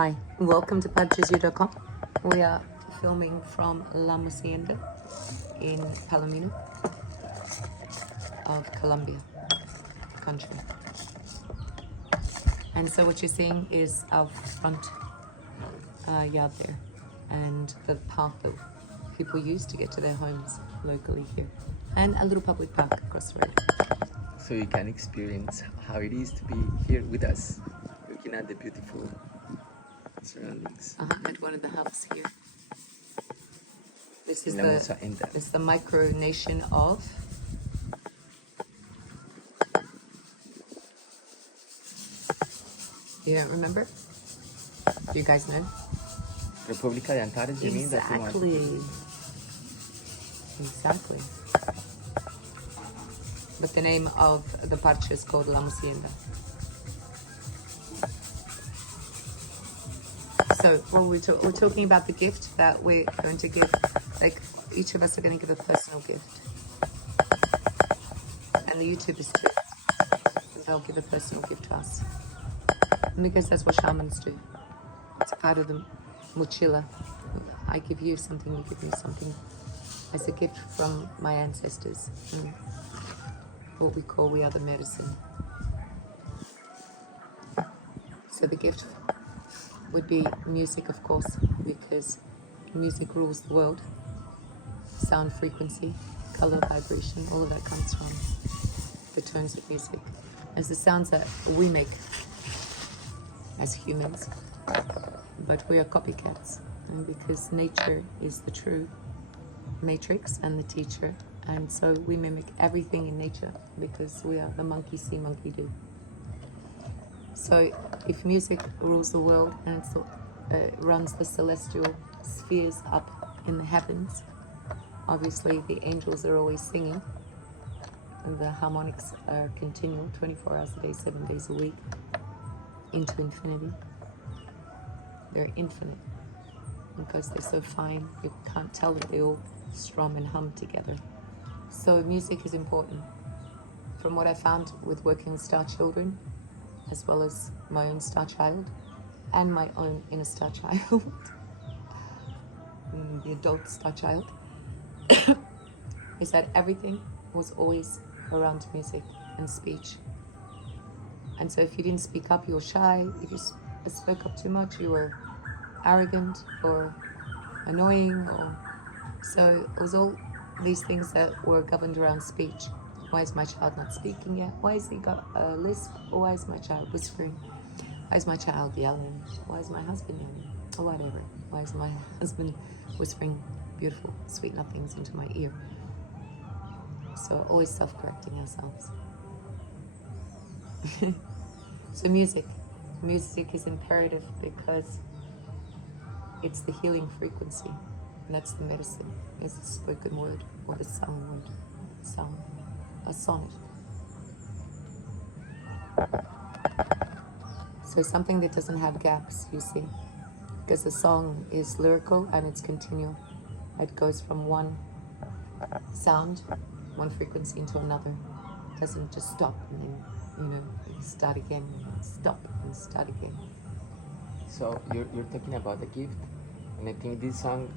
Hi, welcome to parches.com. We are filming from La Hacienda in Palomino of Colombia country. And so what you're seeing is our front yard there and the path that people use to get to their homes locally here. And a little public park across the road. So you can experience how it is to be here with us, looking at the beautiful surroundings. At one of the hubs here. This is Anthem. the micronation of you don't remember? Do you guys know? República de Antares, you mean? Exactly. But the name of the parche is called La Hacienda. So we're talking about the gift that we're going to give. Like each of us are going to give a personal gift, and the YouTubers too. They'll give a personal gift to us, and because that's what shamans do. It's a part of the mochila. I give you something, you give me something, as a gift from my ancestors. What we call we are the medicine. So the gift would be music, of course, because music rules the world. Sound, frequency, color, vibration, all of that comes from the tones of music. As the sounds that we make as humans, but we are copycats, and because nature is the true matrix and the teacher, and so we mimic everything in nature because we are the monkey see, monkey do. So if music rules the world and it runs the celestial spheres up in the heavens, obviously the angels are always singing, and the harmonics are continual, 24 hours a day, 7 days a week, into infinity. They're infinite because they're so fine, you can't tell that they all strum and hum together. So music is important. From what I found with working with star children, as well as my own star child and my own inner star child, the adult star child, is that everything was always around music and speech. And so if you didn't speak up, you were shy. If you spoke up too much, you were arrogant or annoying. So it was all these things that were governed around speech. Why is my child not speaking yet? Why has he got a lisp? Or why is my child whispering? Why is my child yelling? Why is my husband yelling? Or whatever. Why is my husband whispering beautiful, sweet nothings into my ear? So always self-correcting ourselves. So music is imperative because it's the healing frequency. And that's the medicine. It's the spoken word or the sung word. Sung. A sonnet. So something that doesn't have gaps, you see. Because a song is lyrical and it's continual. It goes from one sound, one frequency into another. It doesn't just stop and then, start again, stop and start again. So you're talking about the gift, and I think this song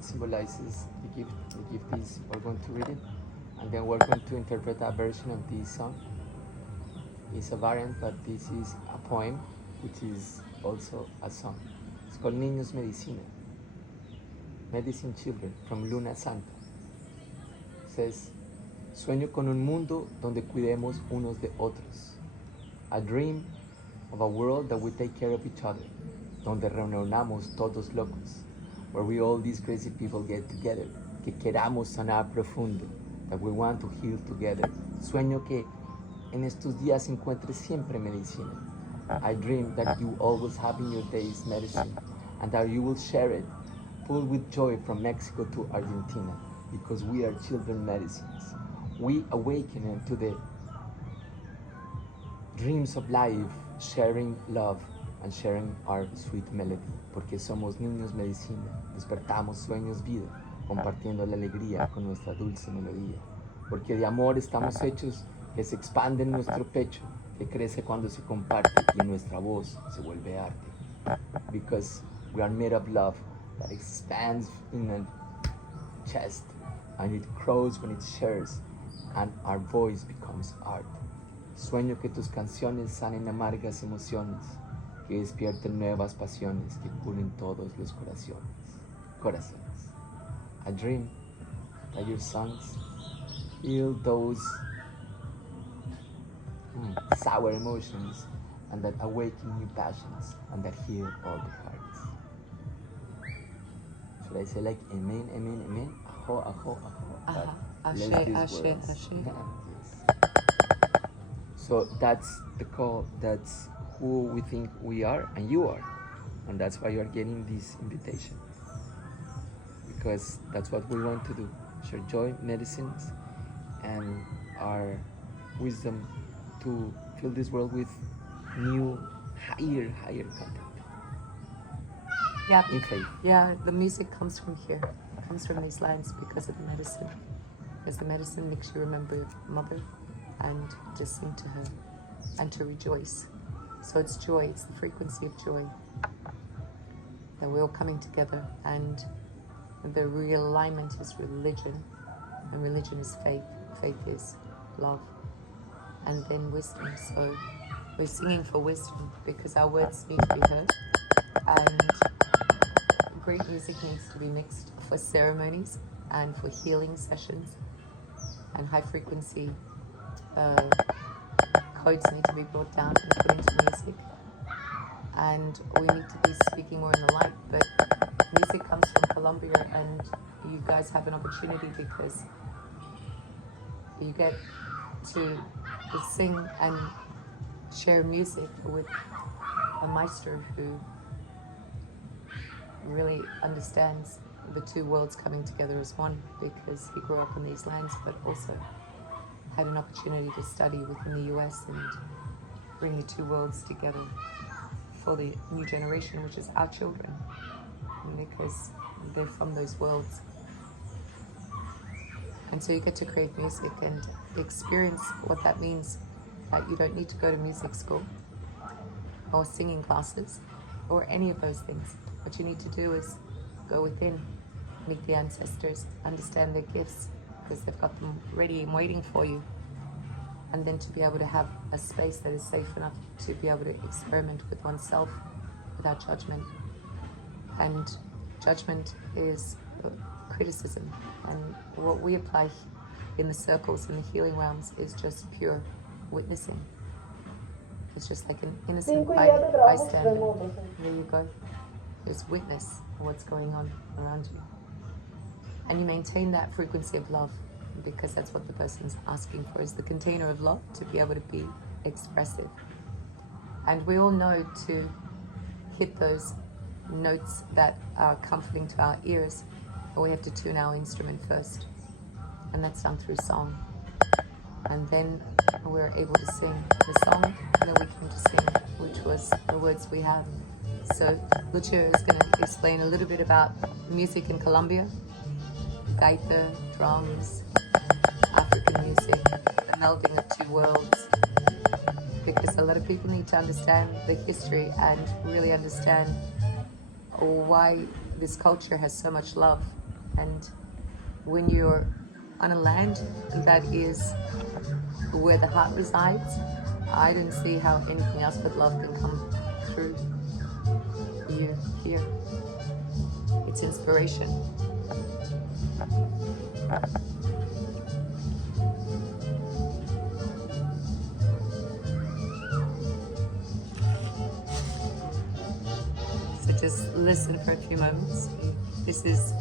symbolizes the gift. The gift is, we're going to read it, and then we're going to interpret a version of this song. It's a variant, but this is a poem, which is also a song. It's called Niños Medicina, Medicine Children, from Luna Santa. It says, sueño con un mundo donde cuidemos unos de otros. A dream of a world that we take care of each other, donde reunamos todos locos, where we all these crazy people get together, que queramos sanar profundo, that we want to heal together. Sueño que en estos días encuentres siempre medicina. I dream that you always have in your days medicine, and that you will share it, full with joy from Mexico to Argentina, because we are children medicines. We awaken to the dreams of life, sharing love and sharing our sweet melody, porque somos niños medicina, despertamos sueños vida, compartiendo la alegría con nuestra dulce melodía, porque de amor estamos hechos, que se expande en nuestro pecho, que crece cuando se comparte y nuestra voz se vuelve arte. because we are made of love that expands in a chest and it grows when it shares, and our voice becomes art. Sueño que tus canciones sanen amargas emociones, que despierten nuevas pasiones, que curen todos los corazones. I dream that your songs heal those sour emotions, and that awaken new passions, and that heal all the hearts. Should I say like amen, amen, amen? Aho, aho, aho. Ashe, Bless these ashe, words. ashe. Yes. So that's the call, that's who we think we are and you are. And that's why you are getting this invitation. Because that's what we want to do. Share joy, medicines, and our wisdom to fill this world with new, higher content. Yeah, In faith. yeah, the music comes from here. It comes from these lands because of the medicine. Because the medicine makes you remember your mother and to sing to her and to rejoice. So it's joy, it's the frequency of joy. That we're all coming together, and the real alignment is religion, and religion is faith. Faith is love, and then wisdom. So we're singing for wisdom because our words need to be heard, and great music needs to be mixed for ceremonies and for healing sessions, and high frequency codes need to be brought down and put into music, and we need to be speaking more in the light. But music comes from Colombia, and you guys have an opportunity because you get to sing and share music with a maestro who really understands the two worlds coming together as one, because he grew up on these lands but also had an opportunity to study within the US and bring the two worlds together for the new generation, which is our children, because they're from those worlds. And so you get to create music and experience what that means, that you don't need to go to music school or singing classes or any of those things. What you need to do is go within, meet the ancestors, understand their gifts, because they've got them ready and waiting for you. And then to be able to have a space that is safe enough to be able to experiment with oneself without judgment. And judgment is criticism. And what we apply in the circles, in the healing realms, is just pure witnessing. It's just like an innocent bystander. There you go. Just witness what's going on around you. And you maintain that frequency of love, because that's what the person's asking for, is the container of love to be able to be expressive. And we all know to hit those notes that are comforting to our ears, but we have to tune our instrument first. And that's done through song. And then we're able to sing the song that we came to sing, which was the words we have. So Lucia is going to explain a little bit about music in Colombia, gaita, drums, African music, the melding of two worlds, because a lot of people need to understand the history and really understand why this culture has so much love. And when you're on a land that is where the heart resides, I don't see how anything else but love can come through you here. It's inspiration. So just listen for a few moments. This is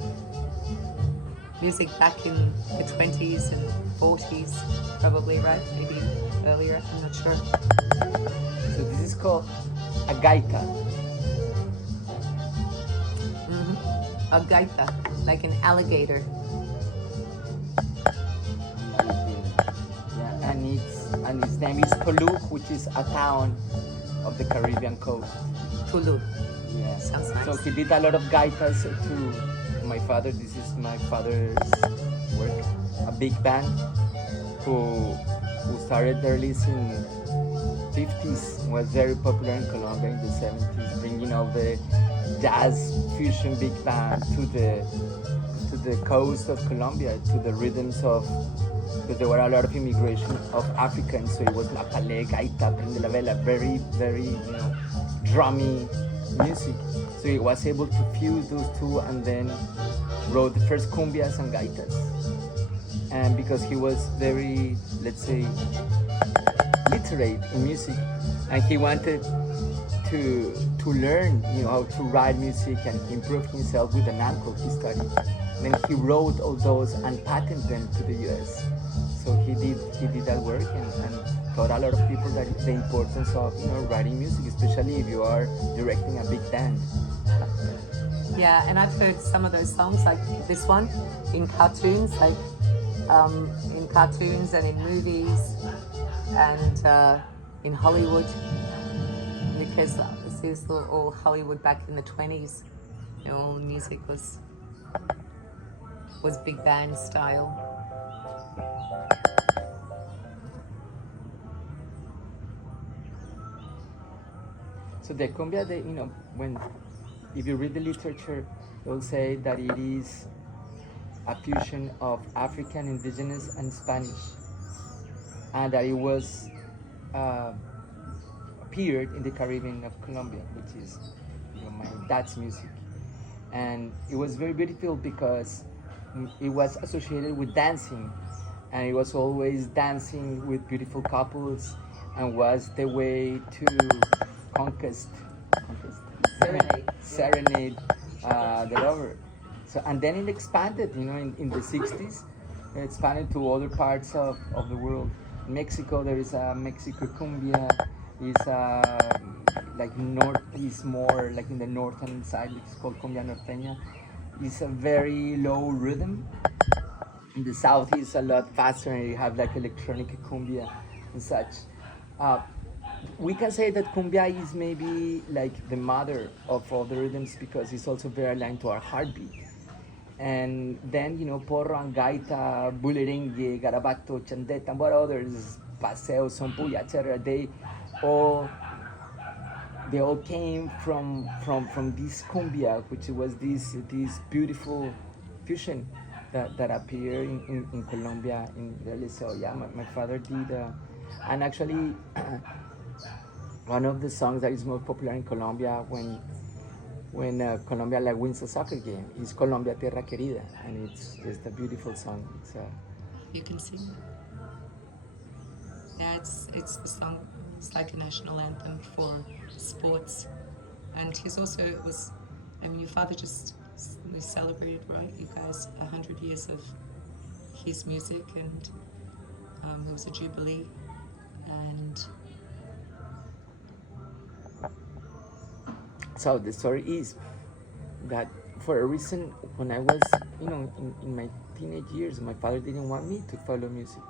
music back in the 20s and 40s, probably, right? Maybe earlier, I'm not sure. So this is called a gaita. A gaita, like an alligator. Yeah, and its name is Tolu, which is a town of the Caribbean coast. Tulu. Yeah. Sounds nice. So he did a lot of gaitas to my father. This is my father's work. A big band who started their release in 50s was very popular in Colombia in the 70s, bringing all the jazz fusion big band to the coast of Colombia, to the rhythms of, because there were a lot of immigration of Africans, so it was la palé, gaita, prende la vela, very drummy music. So he was able to fuse those two and then wrote the first cumbias and gaitas. And because he was very, let's say, literate in music, and he wanted to learn, how to write music, and he improved himself with an uncle he studied. Then he wrote all those and patented them to the U.S. So he did that work and taught a lot of people that the importance of writing music, especially if you are directing a big band. Yeah, and I've heard some of those songs, like this one, in cartoons, in cartoons and in movies and in Hollywood, because this is all Hollywood back in the 20s. All the music was big band style. So the cumbia, if you read the literature, they'll say that it is a fusion of African, indigenous, and Spanish, and that it was appeared in the Caribbean of Colombia, which is my dad's music, and it was very beautiful because it was associated with dancing, and it was always dancing with beautiful couples, and was the way to serenade the lover. So, and then it expanded, in the 60s, it expanded to other parts of the world. In Mexico, there is a Mexico Cumbia, is more like in the northern side, it's called Cumbia Norteña. It's a very low rhythm. In the south, it's a lot faster, and you have like electronic cumbia and such. We can say that cumbia is maybe like the mother of all the rhythms because it's also very aligned to our heartbeat. And then, porro and gaita, bulerengue, garabato, chandeta, and what others, paseo, son puya, etc. They all came from this cumbia, which was this beautiful fusion that appeared in Colombia in the early. So yeah, my father did, and actually one of the songs that is most popular in Colombia when Colombia wins a soccer game is Colombia Tierra Querida, and it's just a beautiful song. You can sing it. Yeah, it's the song. It's like a national anthem for sports, and he's also your father we celebrated, right? You guys 100 years of his music, and it was a jubilee, and. So the story is that for a reason, when I was, in my teenage years, my father didn't want me to follow music.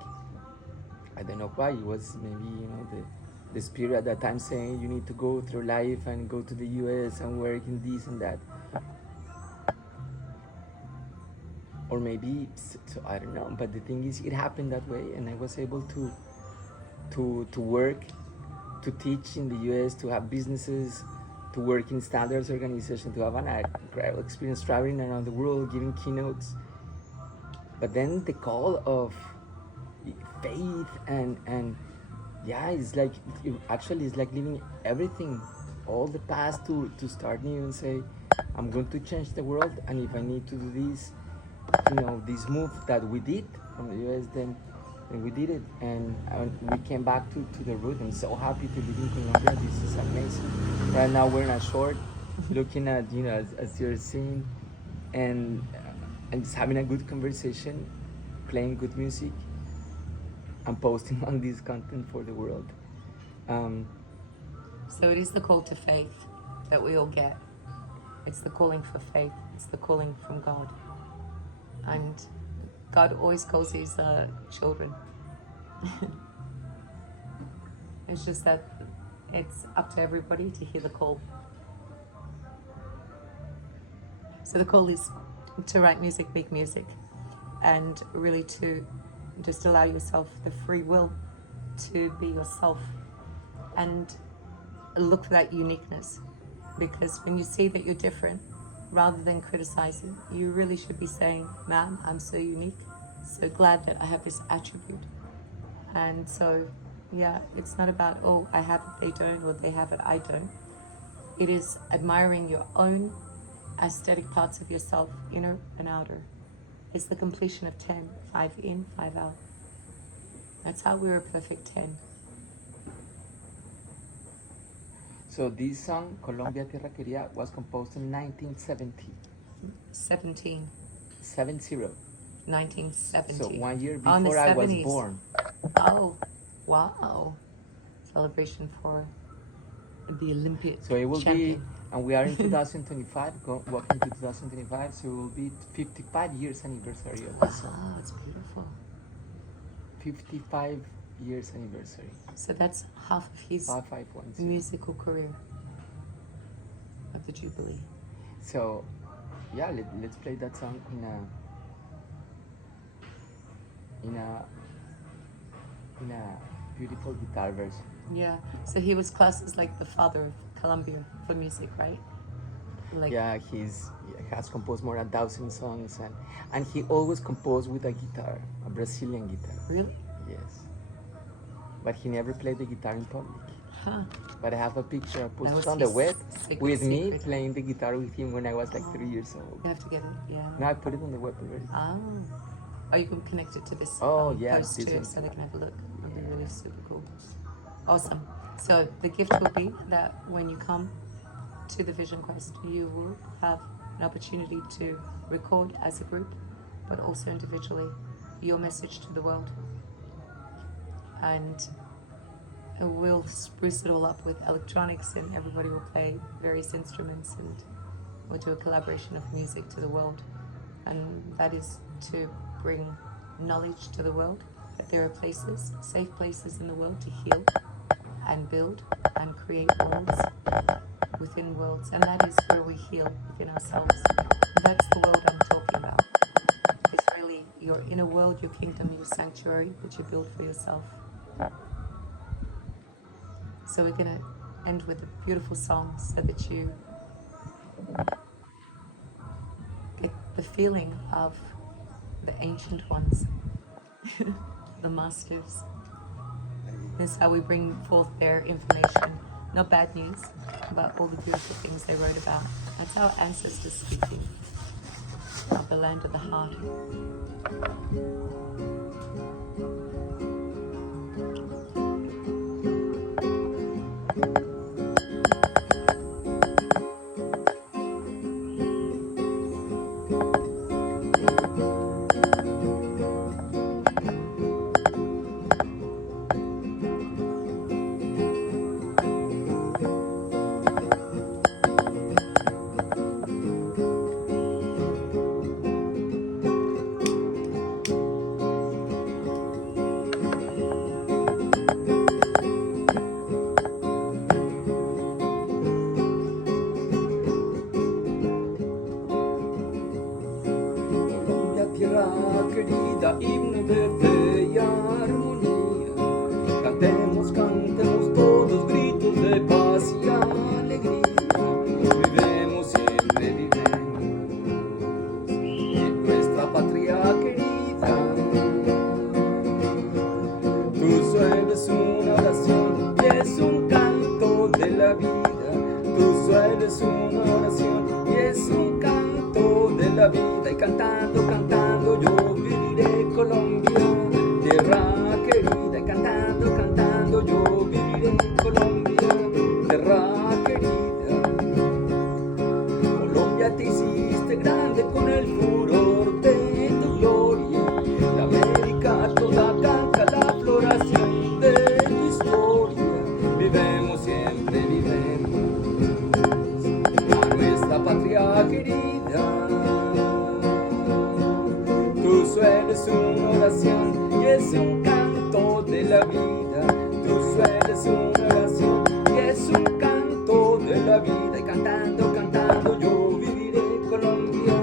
I don't know why. It was maybe, the spirit at that time saying you need to go through life and go to the US and work in this and that. Or maybe, so I don't know. But the thing is, it happened that way, and I was able to work, to teach in the US, to have businesses, to work in standards organization, to have an incredible experience traveling around the world, giving keynotes. But then the call of faith and it's like, it's like leaving everything, all the past to start new and say, I'm going to change the world, and if I need to do this, this move that we did from the US, then we did it, and we came back to the root. I'm so happy to live in Colombia. This is amazing. Right now we're in a short, looking at, as you're seeing, and just having a good conversation, playing good music, and posting all this content for the world. So it is the call to faith that we all get. It's the calling for faith. It's the calling from God. And God always calls his children. It's just that it's up to everybody to hear the call. So the call is to write music, make music, and really to just allow yourself the free will to be yourself and look for that uniqueness. Because when you see that you're different, rather than criticizing, you really should be saying, ma'am, I'm so unique, so glad that I have this attribute. And so, yeah, it's not about, oh, I have it, they don't, or they have it, I don't. It is admiring your own aesthetic parts of yourself, inner and outer. It's the completion of 10, 5 in, 5 out. That's how we're a perfect 10. So this song, Colombia Tierra Querida, was composed in 1970. 17. 70. 1970. So 1 year On the before I was 70s. born. Oh, wow. Celebration for the Olympic So it will champion. be, and we are in 2025, walking to 2025, so it will be 55 years anniversary of this song. Wow, it's beautiful. 55 years anniversary. So that's half of his 5510. musical career of the Jubilee. So, yeah, let's play that song in a beautiful guitar version. Yeah. So he was classed as like the father of Colombia for music, right? Like, Yeah, he has composed more than 1,000 songs, and he always composed with a guitar, a Brazilian guitar. really? Yes. But he never played the guitar in public. Huh. But I have a picture I That posted was on the his web secret with me secret. playing the guitar with him when I was like 3 years old. You have to get it. Yeah. Now I put it on the web already. Oh, you can connect it to this Oh, yeah, post this too, one. so they can have a look. That'd be really super cool. Awesome. So the gift will be that when you come to the Vision Quest, you will have an opportunity to record as a group, but also individually, your message to the world. And we'll spruce it all up with electronics, and everybody will play various instruments, and we'll do a collaboration of music to the world. And that is to bring knowledge to the world, that there are places, safe places in the world to heal and build and create worlds within worlds. And that is where we heal within ourselves. That's the world I'm talking about. It's really your inner world, your kingdom, your sanctuary that you build for yourself. So we're going to end with a beautiful song so that you get the feeling of the ancient ones, the masters. This is how we bring forth their information. Not bad news, but all the beautiful things they wrote about. That's our ancestors speaking of the land of the heart. Tierra querida, himno de fe y armonía. Cantemos, cantemos todos gritos de paz y alegría. Vivemos, siempre vivemos en nuestra patria querida. Tu suelo es una oración y es un canto de la vida. Tu suelo es una oración y es un canto de la vida. Y cantando, cantando yo viviré Colombia, tierra querida. Y cantando, cantando yo viviré Colombia, tierra querida. Colombia, te hiciste grande con el furor de tu gloria. La América toda canta la floración de tu historia. Vivemos, siempre vivemos a nuestra patria querida. Tu suelo es una oración y es un canto de la vida. Tu suelo es una oración y es un canto de la vida. Y cantando, cantando yo viviré Colombia,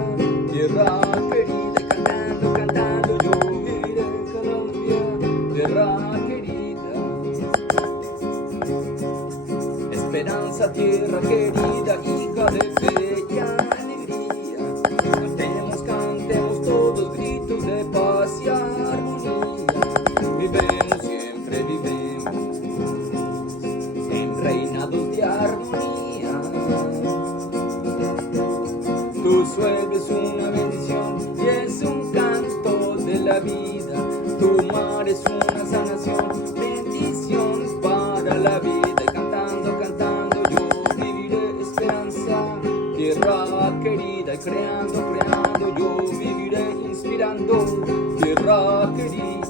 tierra querida. Y cantando, cantando yo viviré Colombia, tierra querida. tierra querida, hija de fe y alegría. Cantemos, cantemos todos gritos de paz y armonía. Vivemos, siempre vivemos en reinados de armonía. Tu suelo es una bendición y es un canto de la vida. Tu mar es una sanación, bendición para la vida. Y cantando, cantando yo viviré esperanza, tierra querida. Y creando, creando yo viviré inspirando, tierra querida.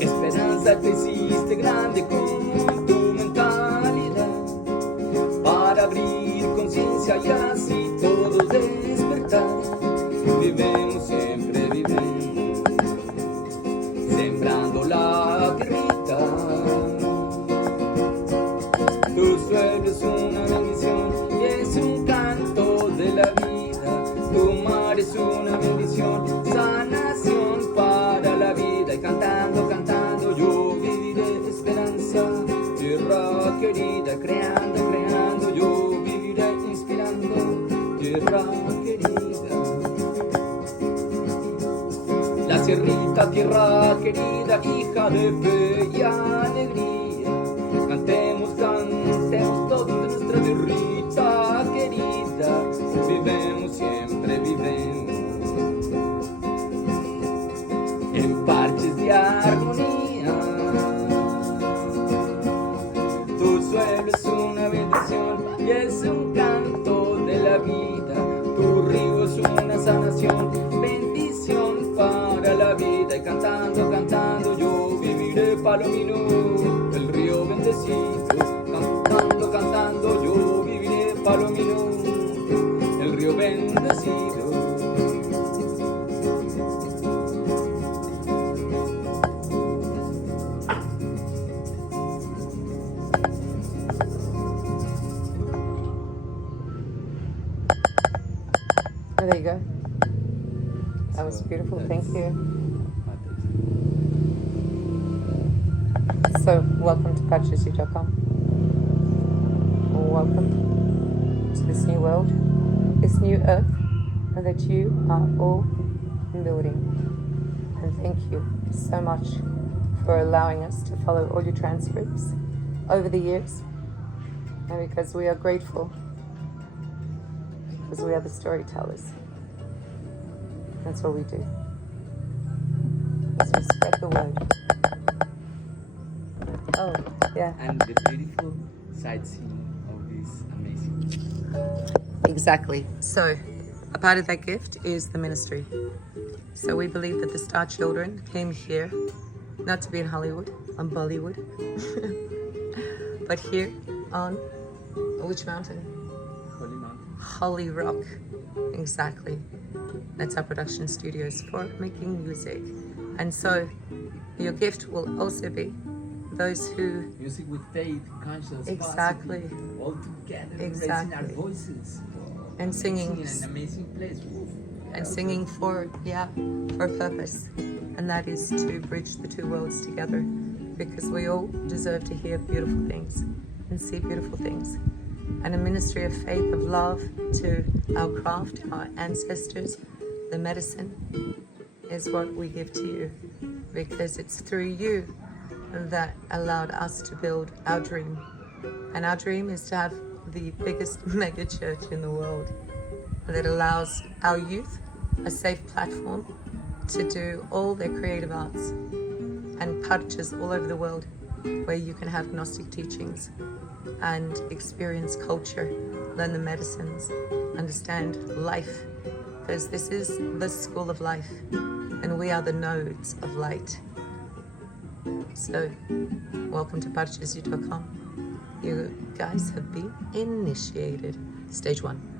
Esperanza, te hiciste grande como tu mentalidad, para abrir conciencia y así todos despertar. Vivemos, siempre vivemos, sembrando la tierrita. Tu suelo es una bendición y es un canto de la vida. Tu mar es una bendición, sanación para la vida. Y cantando, cantando yo viviré esperanza, tierra querida. Creando, creando yo viviré inspirando, tierra querida. La Sierrita, tierra querida, hija de fe y alegría. Cantemos, cantemos todos de nuestra tierrita querida. Vivemos, siempre vivemos en parches de armonía. Tu suelo es una bendición y es un canto de la vida. Tu río es una sanación, bendición para la vida. Y cantando, cantando yo viviré palomino, el río bendecido. Cantando, cantando yo viviré palomino, el río bendecido. Oh, there you go. That was beautiful. Thank you. So, welcome to parches.com. Welcome to this new world, this new earth that you are all building. And thank you so much for allowing us to follow all your transcripts over the years. And because we are grateful, because we are the storytellers. That's what we do. Is we spread the word. Oh, yeah. And the beautiful sightseeing of this amazing. Exactly. So, a part of that gift is the ministry. So we believe that the Star Children came here, not to be in Hollywood, on Bollywood, but here on, which mountain? Holy Mountain. Holy Rock. Exactly. That's our production studios for making music. And so, your gift will also be those who... Music with faith, conscience, Exactly. positive, all together, raising Exactly. our voices. And singing. In an amazing place. Woo. And singing for a purpose. And that is to bridge the two worlds together. Because we all deserve to hear beautiful things and see beautiful things. And a ministry of faith, of love to our craft, our ancestors, the medicine is what we give to you. Because it's through you that allowed us to build our dream. And our dream is to have the biggest mega church in the world that allows our youth a safe platform to do all their creative arts, and parches all over the world where you can have Gnostic teachings and experience culture, learn the medicines, understand life, because this is the school of life and we are the nodes of light. So, welcome to parches.com. You guys have been initiated. Stage 1.